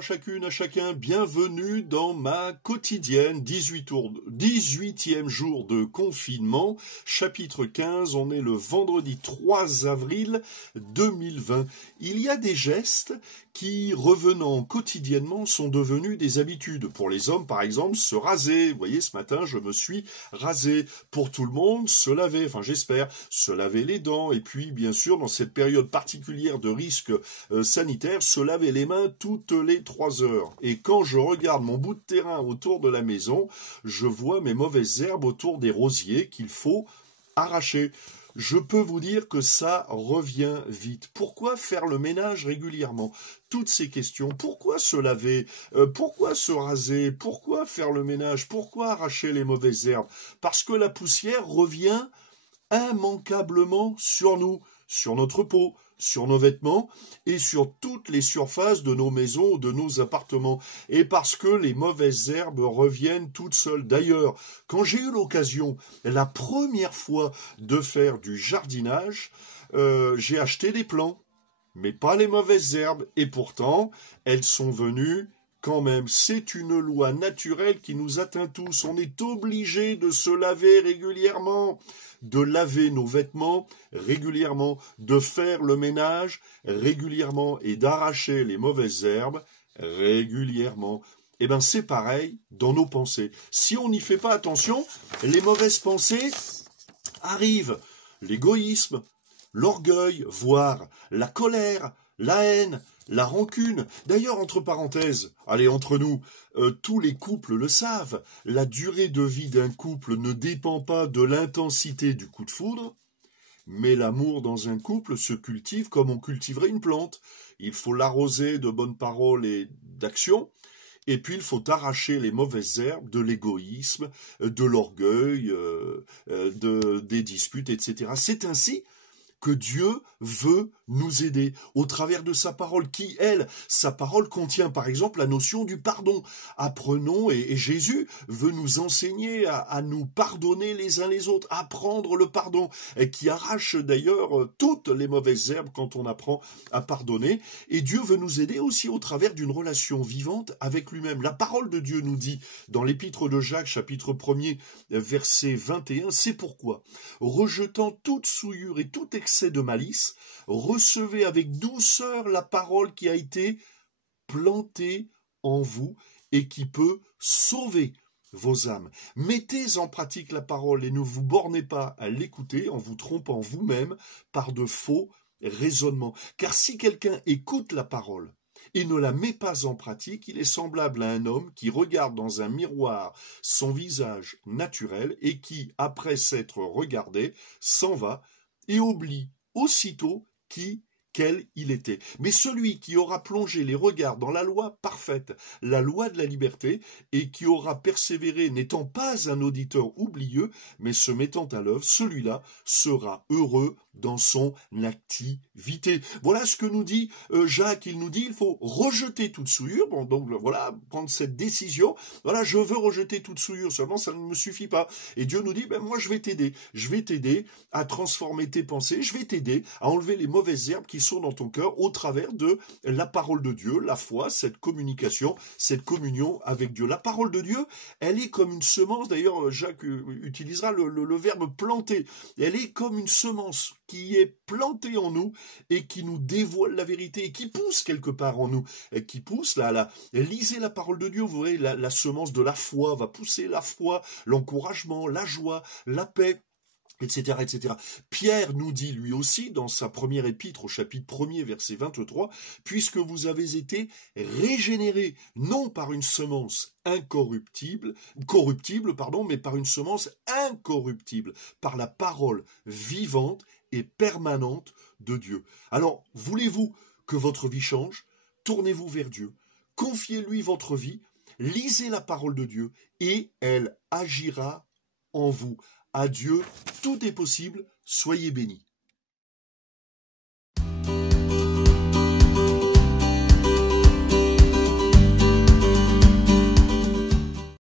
à chacune, à chacun, bienvenue dans ma quotidienne 18e jour de confinement, chapitre 15, on est le vendredi 3 avril 2020. Il y a des gestes qui, revenant quotidiennement, sont devenus des habitudes. Pour les hommes, par exemple, se raser. Vous voyez, ce matin, je me suis rasé. Pour tout le monde, se laver, enfin j'espère, se laver les dents. Et puis, bien sûr, dans cette période particulière de risque sanitaire, se laver les mains toutes les 3 heures. Et quand je regarde mon bout de terrain autour de la maison, je vois mes mauvaises herbes autour des rosiers qu'il faut arracher. Je peux vous dire que ça revient vite. Pourquoi faire le ménage régulièrement? Toutes ces questions. Pourquoi se laver? Pourquoi se raser? Pourquoi faire le ménage? Pourquoi arracher les mauvaises herbes? Parce que la poussière revient immanquablement sur nous, sur notre peau, sur nos vêtements et sur toutes les surfaces de nos maisons ou de nos appartements. Et parce que les mauvaises herbes reviennent toutes seules. D'ailleurs, quand j'ai eu l'occasion, la première fois, de faire du jardinage, j'ai acheté des plants, mais pas les mauvaises herbes. Et pourtant, elles sont venues quand même. C'est une loi naturelle qui nous atteint tous. On est obligé de se laver régulièrement, de laver nos vêtements régulièrement, de faire le ménage régulièrement et d'arracher les mauvaises herbes régulièrement. Eh bien, c'est pareil dans nos pensées. Si on n'y fait pas attention, les mauvaises pensées arrivent. L'égoïsme, l'orgueil, voire la colère, la haine, la rancune. D'ailleurs, entre parenthèses, allez, entre nous, tous les couples le savent, la durée de vie d'un couple ne dépend pas de l'intensité du coup de foudre, mais l'amour dans un couple se cultive comme on cultiverait une plante. Il faut l'arroser de bonnes paroles et d'actions, et puis il faut arracher les mauvaises herbes de l'égoïsme, de l'orgueil, des disputes, etc. C'est ainsi que Dieu veut nous aider au travers de sa parole, qui, elle, sa parole contient par exemple la notion du pardon. Apprenons, et Jésus veut nous enseigner à nous pardonner les uns les autres, apprendre le pardon, et qui arrache d'ailleurs toutes les mauvaises herbes quand on apprend à pardonner. Et Dieu veut nous aider aussi au travers d'une relation vivante avec lui-même. La parole de Dieu nous dit, dans l'épître de Jacques, chapitre 1er, verset 21, c'est pourquoi, rejetant toute souillure et tout excès de malice, recevez avec douceur la parole qui a été plantée en vous et qui peut sauver vos âmes. Mettez en pratique la parole et ne vous bornez pas à l'écouter en vous trompant vous-même par de faux raisonnements. Car si quelqu'un écoute la parole et ne la met pas en pratique, il est semblable à un homme qui regarde dans un miroir son visage naturel et qui, après s'être regardé, s'en va et oublie aussitôt quel il était. Mais celui qui aura plongé les regards dans la loi parfaite, la loi de la liberté, et qui aura persévéré, n'étant pas un auditeur oublieux, mais se mettant à l'œuvre, celui-là sera heureux dans son activité. Voilà ce que nous dit Jacques. Il nous dit, il faut rejeter toute souillure. Bon, donc voilà, prendre cette décision. Voilà, je veux rejeter toute souillure. Seulement, ça ne me suffit pas. Et Dieu nous dit, ben moi, je vais t'aider. Je vais t'aider à transformer tes pensées. Je vais t'aider à enlever les mauvaises herbes qui sont dans ton cœur au travers de la parole de Dieu, la foi, cette communication, cette communion avec Dieu. La parole de Dieu, elle est comme une semence. D'ailleurs, Jacques utilisera le verbe planter. Elle est comme une semence qui est plantée en nous et qui nous dévoile la vérité et qui pousse quelque part en nous, et qui pousse lisez la parole de Dieu, vous voyez, la semence de la foi va pousser la foi, l'encouragement, la joie, la paix, etc., etc. Pierre nous dit lui aussi dans sa première épître au chapitre 1er verset 23, puisque vous avez été régénérés non par une semence corruptible, mais par une semence incorruptible, par la parole vivante et permanente de Dieu. Alors, voulez-vous que votre vie change? Tournez-vous vers Dieu, confiez-lui votre vie, lisez la parole de Dieu et elle agira en vous. À Dieu, tout est possible, soyez bénis.